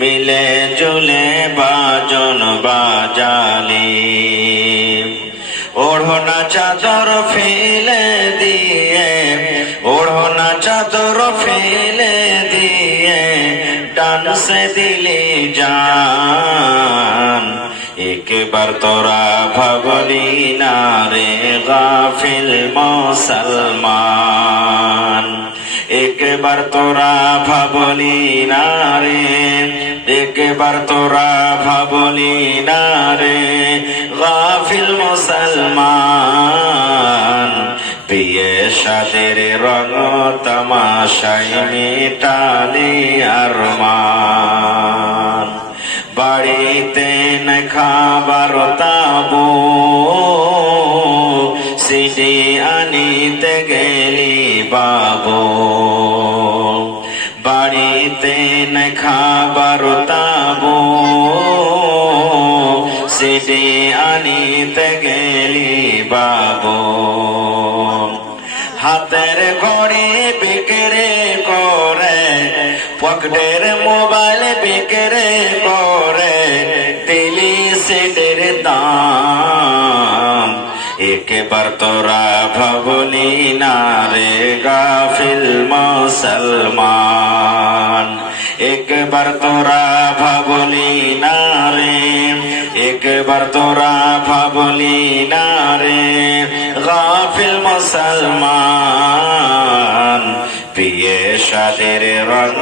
মিলে জুলে বাজন বাজালে ওড়না চাদর ফেলে দিয়ে ওড়না চাদর ফেলে দিয়ে ডান্সে দিলে জান একবার তোরা ভাবলি না রে গাফিল মুসলমান একবার তোরা ভাবলি না রে একবার তোরা ভাবলি না রে গাফিল মুসলমান পিয়ে সাদের রঙ তামাশাই মিটালি আরমান বাড়িতে না খাবার তাবু সিডি আনিতে গেলি বাবু বাড়িতে না খাবার তাবু সিডি আনিতে গেলি বাবু হাতের ঘড়ি বিক্রি করে পকেটের মোবাইল বিক্রি করে দিলি সিডের দাম একবার তোরা ভাবলি না রে গাফিল মুসলমান একবার তোরা ভাবলি না রে একবার তোরা ভাবলি না রে গাফিল মুসলমান পিয়ে সাদের রঙ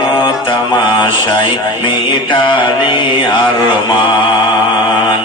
তামাশাই মিটালি আরমান